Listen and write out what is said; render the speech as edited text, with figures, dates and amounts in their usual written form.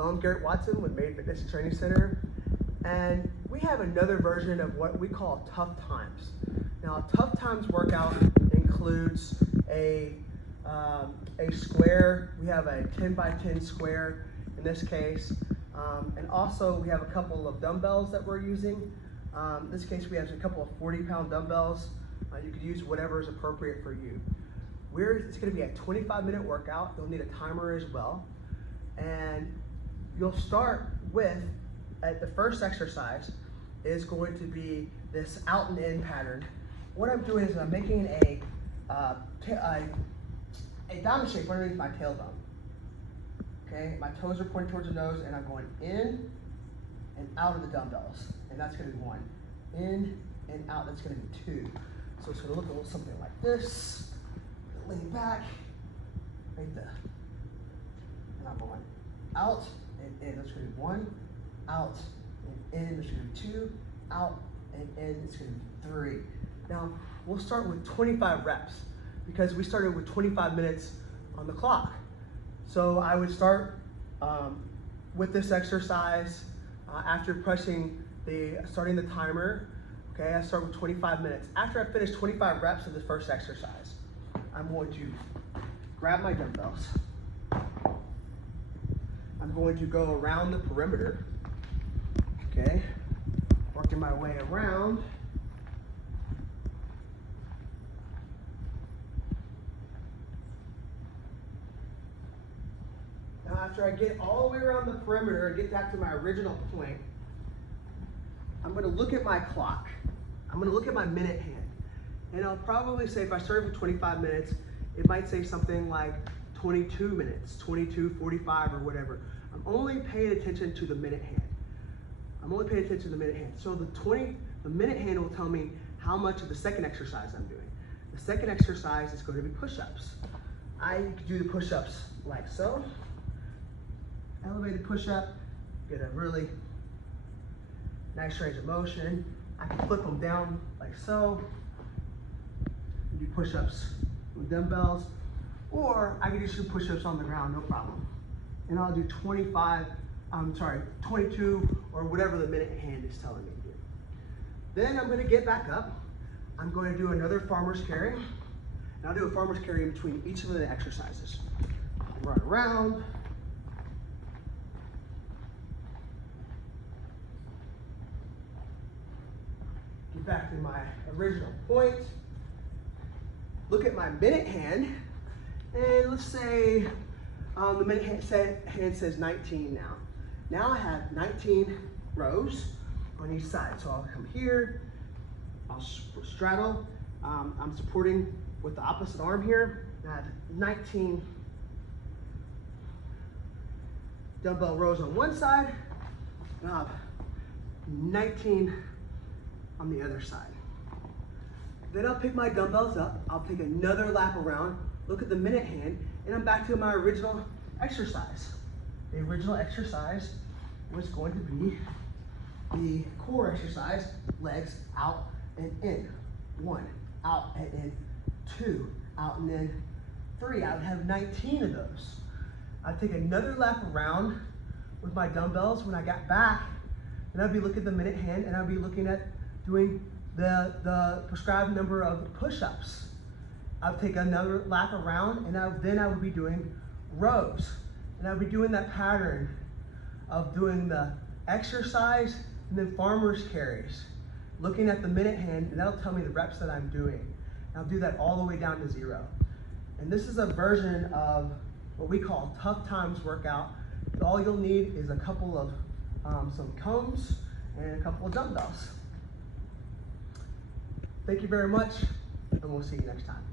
Hello, I'm Garrett Watson with Made Fitness Training Center, and we have another version of what we call Tough Times. Now, a Tough Times workout includes a square. We have a 10 by 10 square in this case, and also we have a couple of dumbbells that we're using. In this case, we have a couple of 40-pound dumbbells. You could use whatever is appropriate for you. It's going to be a 25-minute workout. You'll need a timer as well. And you'll start with, the first exercise is going to be this out and in pattern. What I'm doing is I'm making a diamond shape underneath my tailbone. Okay, my toes are pointing towards the nose, and I'm going in and out of the dumbbells. And that's going to be 1. In and out, that's going to be 2. So it's going to look a little something like this. Lean back, right there. And I'm going out and in. That's going to be 1, out and in. There's going to be 2, out and in. It's going to be 3. Now we'll start with 25 reps because we started with 25 minutes on the clock. So I would start with this exercise after starting the timer. Okay, I start with 25 minutes. After I finish 25 reps of the first exercise, I'm going to grab my dumbbells. I'm going to go around the perimeter, okay? Working my way around. Now after I get all the way around the perimeter and get back to my original point, I'm gonna look at my clock. I'm gonna look at my minute hand. And I'll probably say if I started with 25 minutes, it might say something like 22 minutes, 22:45 or whatever. I'm only paying attention to the minute hand. So the minute hand will tell me how much of the second exercise I'm doing. The second exercise is going to be push-ups. I do the push-ups like so. Elevated push-up, get a really nice range of motion. I can flip them down like so. Do push-ups with dumbbells, or I can just do push-ups on the ground, no problem. And I'll do 22 or whatever the minute hand is telling me to do. Then I'm gonna get back up. I'm going to do another farmer's carry. And I'll do a farmer's carry in between each of the exercises. Run around. Get back to my original point. Look at my minute hand, and let's say the minute hand says 19 now. Now I have 19 rows on each side. So I'll come here, I'll straddle. I'm supporting with the opposite arm here. I have 19 dumbbell rows on one side, and I'll have 19 on the other side. Then I'll pick my dumbbells up, I'll take another lap around, look at the minute hand, and I'm back to my original exercise. The original exercise was going to be the core exercise, legs out and in. 1, out and in. 2, out and in. 3, I would have 19 of those. I'd take another lap around with my dumbbells. When I got back, and I'd be looking at the minute hand, and I'd be looking at doing the prescribed number of push-ups. I'll take another lap around, and then I would be doing rows. And I would be doing that pattern of doing the exercise and then farmer's carries, looking at the minute hand, and that'll tell me the reps that I'm doing. And I'll do that all the way down to 0. And this is a version of what we call Tough Times workout. All you'll need is a couple of some cones and a couple of dumbbells. Thank you very much, and we'll see you next time.